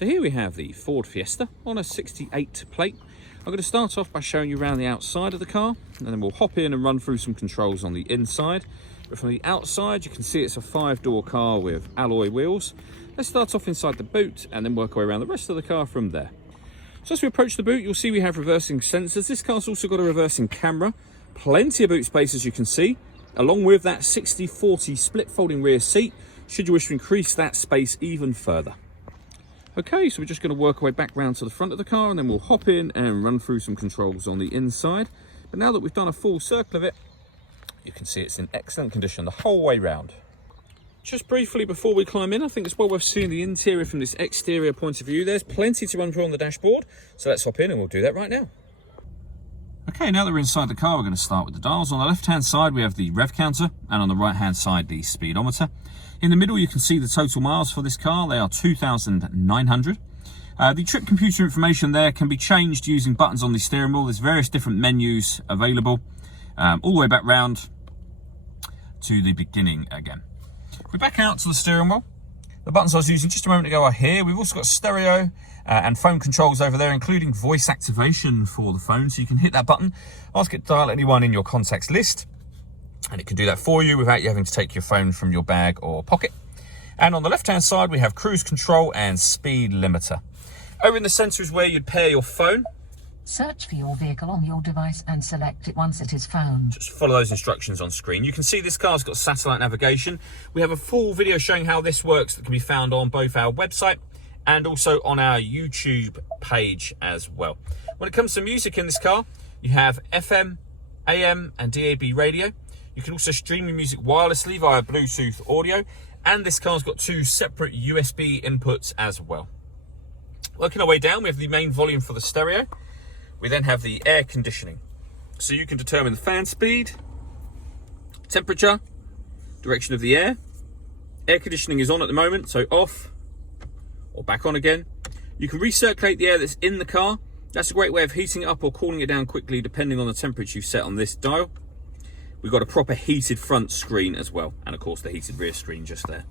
So here we have the Ford Fiesta on a 68 plate. I'm going to start off by showing you around the outside of the car, and then we'll hop in and run through some controls on the inside. But from the outside, you can see it's a 5-door car with alloy wheels. Let's start off inside the boot and then work our way around the rest of the car from there. So as we approach the boot, you'll see we have reversing sensors. This car's also got a reversing camera. Plenty of boot space, as you can see, along with that 60/40 split folding rear seat, should you wish to increase that space even further. Okay, so we're just going to work our way back round to the front of the car, and then we'll hop in and run through some controls on the inside. But now that we've done a full circle of it, you can see it's in excellent condition the whole way round. Just briefly before we climb in, I think it's well worth seeing the interior from this exterior point of view. There's plenty to run through on the dashboard, so let's hop in and we'll do that right now. Okay, now that we're inside the car, we're going to start with the dials. On the left-hand side, we have the rev counter, and on the right-hand side, the speedometer. In the middle, you can see the total miles for this car. They are 2,900. The trip computer information there can be changed using buttons on the steering wheel. There's various different menus available, all the way back round to the beginning again. If we back out to the steering wheel, the buttons I was using just a moment ago are here. We've also got stereo and phone controls over there, including voice activation for the phone. So you can hit that button, ask it to dial anyone in your contacts list, and it can do that for you without you having to take your phone from your bag or pocket. And on the left-hand side, we have cruise control and speed limiter. Over in the center is where you'd pair your phone. Search for your vehicle on your device and select it once it is found. Just follow those instructions on screen. You can see this car's got satellite navigation. We have a full video showing how this works that can be found on both our website and also on our YouTube page as well. When it comes to music in this car, you have FM, AM and DAB radio. You can also stream your music wirelessly via Bluetooth audio, and this car's got 2 separate USB inputs as well. Working our way down, we have the main volume for the stereo. We then have the air conditioning. So you can determine the fan speed, temperature, direction of the air. Air conditioning is on at the moment, so off or back on again. You can recirculate the air that's in the car. That's a great way of heating it up or cooling it down quickly depending on the temperature you've set on this dial. We've got a proper heated front screen as well, and of course the heated rear screen just there.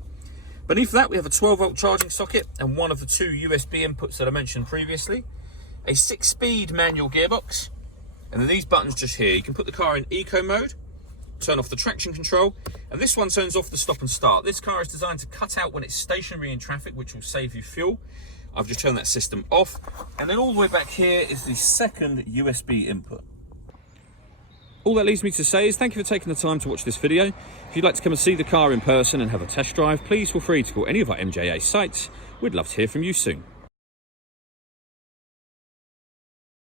Beneath that, we have a 12-volt charging socket and one of the 2 USB inputs that I mentioned previously. A 6-speed manual gearbox, and then these buttons just here. You can put the car in eco mode, turn off the traction control, and this one turns off the stop and start. This car is designed to cut out when it's stationary in traffic, which will save you fuel. I've just turned that system off, and then all the way back here is the second USB input. All that leaves me to say is thank you for taking the time to watch this video. If you'd like to come and see the car in person and have a test drive, please feel free to call any of our NJA sites. We'd love to hear from you soon.